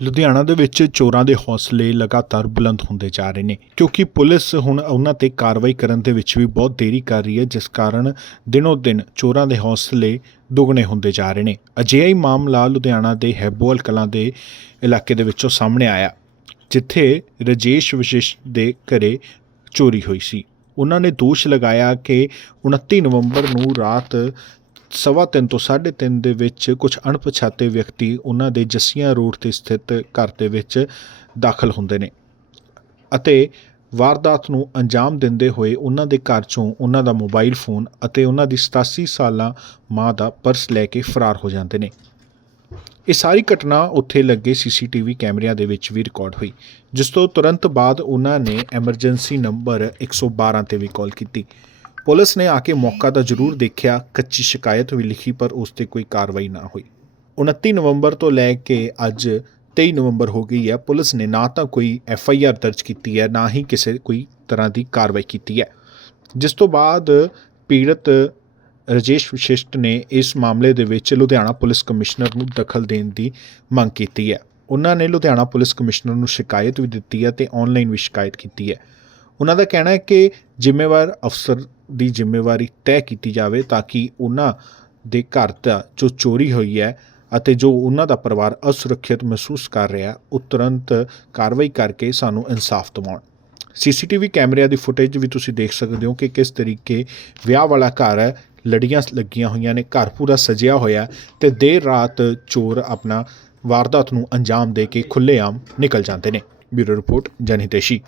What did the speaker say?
ਲੁਧਿਆਣਾ ਦੇ ਵਿੱਚ ਚੋਰਾਂ ਦੇ ਹੌਸਲੇ ਲਗਾਤਾਰ ਬੁਲੰਦ ਹੁੰਦੇ ਜਾ ਰਹੇ ਨੇ, ਕਿਉਂਕਿ ਪੁਲਿਸ ਹੁਣ ਉਹਨਾਂ ਤੇ ਕਾਰਵਾਈ ਕਰਨ ਦੇ ਵਿੱਚ ਵੀ ਬਹੁਤ ਦੇਰੀ ਕਰ ਰਹੀ ਹੈ, ਜਿਸ ਕਾਰਨ ਦਿਨੋ ਦਿਨ ਚੋਰਾਂ ਦੇ ਹੌਸਲੇ ਦੁੱਗਣੇ ਹੁੰਦੇ ਜਾ ਰਹੇ ਨੇ। ਅਜਿਹਾ ਹੀ ਮਾਮਲਾ ਲੁਧਿਆਣਾ ਦੇ ਹੈਬੋਲ ਕਲਾਂ ਦੇ ਇਲਾਕੇ ਦੇ ਵਿੱਚੋਂ ਸਾਹਮਣੇ ਆਇਆ, ਜਿੱਥੇ ਰਜੇਸ਼ ਵਿਸ਼ੇਸ਼ ਦੇ ਘਰੇ ਚੋਰੀ ਹੋਈ ਸੀ। ਉਹਨਾਂ ਨੇ ਦੋਸ਼ ਲਗਾਇਆ ਕਿ 29 ਨਵੰਬਰ ਨੂੰ ਰਾਤ ਸਵਾ ਤਿੰਨ ਤੋਂ 3:30 ਦੇ ਵਿੱਚ ਕੁਝ ਅਣਪਛਾਤੇ ਵਿਅਕਤੀ ਉਹਨਾਂ ਦੇ ਜੱਸੀਆਂ ਰੋਡ ਤੇ ਸਥਿਤ ਘਰ ਦੇ ਵਿੱਚ ਦਾਖਲ ਹੁੰਦੇ ਨੇ ਅਤੇ ਵਾਰਦਾਤ ਨੂੰ ਅੰਜਾਮ ਦਿੰਦੇ ਹੋਏ ਉਹਨਾਂ ਦੇ ਘਰ ਚੋਂ ਉਹਨਾਂ ਦਾ ਮੋਬਾਈਲ ਫੋਨ ਅਤੇ ਉਹਨਾਂ ਦੀ 87 ਸਾਲਾਂ ਮਾਂ ਦਾ ਪਰਸ ਲੈ ਕੇ ਫਰਾਰ ਹੋ ਜਾਂਦੇ ਨੇ। ਇਹ ਸਾਰੀ ਘਟਨਾ ਉੱਥੇ ਲੱਗੇ ਸੀਸੀਟੀਵੀ ਕੈਮਰਿਆਂ ਦੇ ਵਿੱਚ ਵੀ ਰਿਕਾਰਡ ਹੋਈ, ਜਿਸ ਤੋਂ ਤੁਰੰਤ ਬਾਅਦ ਉਹਨਾਂ ਨੇ ਐਮਰਜੈਂਸੀ ਨੰਬਰ 112 ਤੇ ਵੀ ਕਾਲ ਕੀਤੀ। ਪੁਲਿਸ ਨੇ ਆ ਕੇ ਮੌਕਾ ਤਾਂ ਜ਼ਰੂਰ ਦੇਖਿਆ, ਕੱਚੀ ਸ਼ਿਕਾਇਤ ਵੀ ਲਿਖੀ, ਪਰ ਉਸ ਤੇ ਕੋਈ ਕਾਰਵਾਈ ਨਾ ਹੋਈ। 29 ਨਵੰਬਰ ਤੋਂ ਲੈ ਕੇ ਅੱਜ 23 ਨਵੰਬਰ ਹੋ ਗਈ ਹੈ, ਪੁਲਿਸ ਨੇ ਨਾ ਤਾਂ ਕੋਈ ਐਫ ਆਈ ਆਰ ਦਰਜ ਕੀਤੀ ਹੈ, ਨਾ ਹੀ ਕਿਸੇ ਕੋਈ ਤਰ੍ਹਾਂ ਦੀ ਕਾਰਵਾਈ ਕੀਤੀ ਹੈ। ਜਿਸ ਤੋਂ ਬਾਅਦ ਪੀੜਤ ਰਜੇਸ਼ ਵਿਸ਼ਿਸ਼ਟ ਨੇ ਇਸ ਮਾਮਲੇ ਦੇ ਵਿੱਚ ਲੁਧਿਆਣਾ ਪੁਲਿਸ ਕਮਿਸ਼ਨਰ ਨੂੰ ਦਖਲ ਦੇਣ ਦੀ ਮੰਗ ਕੀਤੀ ਹੈ। ਉਹਨਾਂ ਨੇ ਲੁਧਿਆਣਾ ਪੁਲਿਸ ਕਮਿਸ਼ਨਰ ਨੂੰ ਸ਼ਿਕਾਇਤ ਵੀ ਦਿੱਤੀ ਹੈ ਤੇ ਆਨਲਾਈਨ ਵੀ ਸ਼ਿਕਾਇਤ ਕੀਤੀ ਹੈ। ਉਹਨਾਂ ਦਾ ਕਹਿਣਾ ਹੈ ਕਿ ਜ਼ਿੰਮੇਵਾਰ ਅਫਸਰ ਦੀ ਜ਼ਿੰਮੇਵਾਰੀ ਤੈਅ ਕੀਤੀ ਜਾਵੇ ਤਾਂ ਕਿ ਉਹਨਾਂ ਦੇ ਘਰ ਦਾ ਜੋ ਚੋਰੀ ਹੋਈ ਹੈ ਅਤੇ ਜੋ ਉਹਨਾਂ ਦਾ ਪਰਿਵਾਰ ਅਸੁਰੱਖਿਅਤ ਮਹਿਸੂਸ ਕਰ ਰਿਹਾ, ਉਹ ਤੁਰੰਤ ਕਾਰਵਾਈ ਕਰਕੇ ਸਾਨੂੰ ਇਨਸਾਫ ਦਿਵਾਉਣ। ਸੀਸੀਟੀਵੀ ਕੈਮਰਿਆਂ ਦੀ ਫੁਟੇਜ ਵੀ ਤੁਸੀਂ ਦੇਖ ਸਕਦੇ ਹੋ ਕਿ ਕਿਸ ਤਰੀਕੇ ਵਿਆਹ ਵਾਲਾ ਘਰ ਹੈ, ਲੜੀਆਂ ਲੱਗੀਆਂ ਹੋਈਆਂ ਨੇ, ਘਰ ਪੂਰਾ ਸਜਿਆ ਹੋਇਆ ਹੈ ਤੇ ਦੇਰ ਰਾਤ ਚੋਰ ਆਪਣਾ ਵਾਰਦਾਤ ਨੂੰ ਅੰਜਾਮ ਦੇ ਕੇ ਖੁੱਲ੍ਹੇਆਮ ਨਿਕਲ ਜਾਂਦੇ ਨੇ। Bureau report ਜਨਹਿਤੇਸ਼ੀ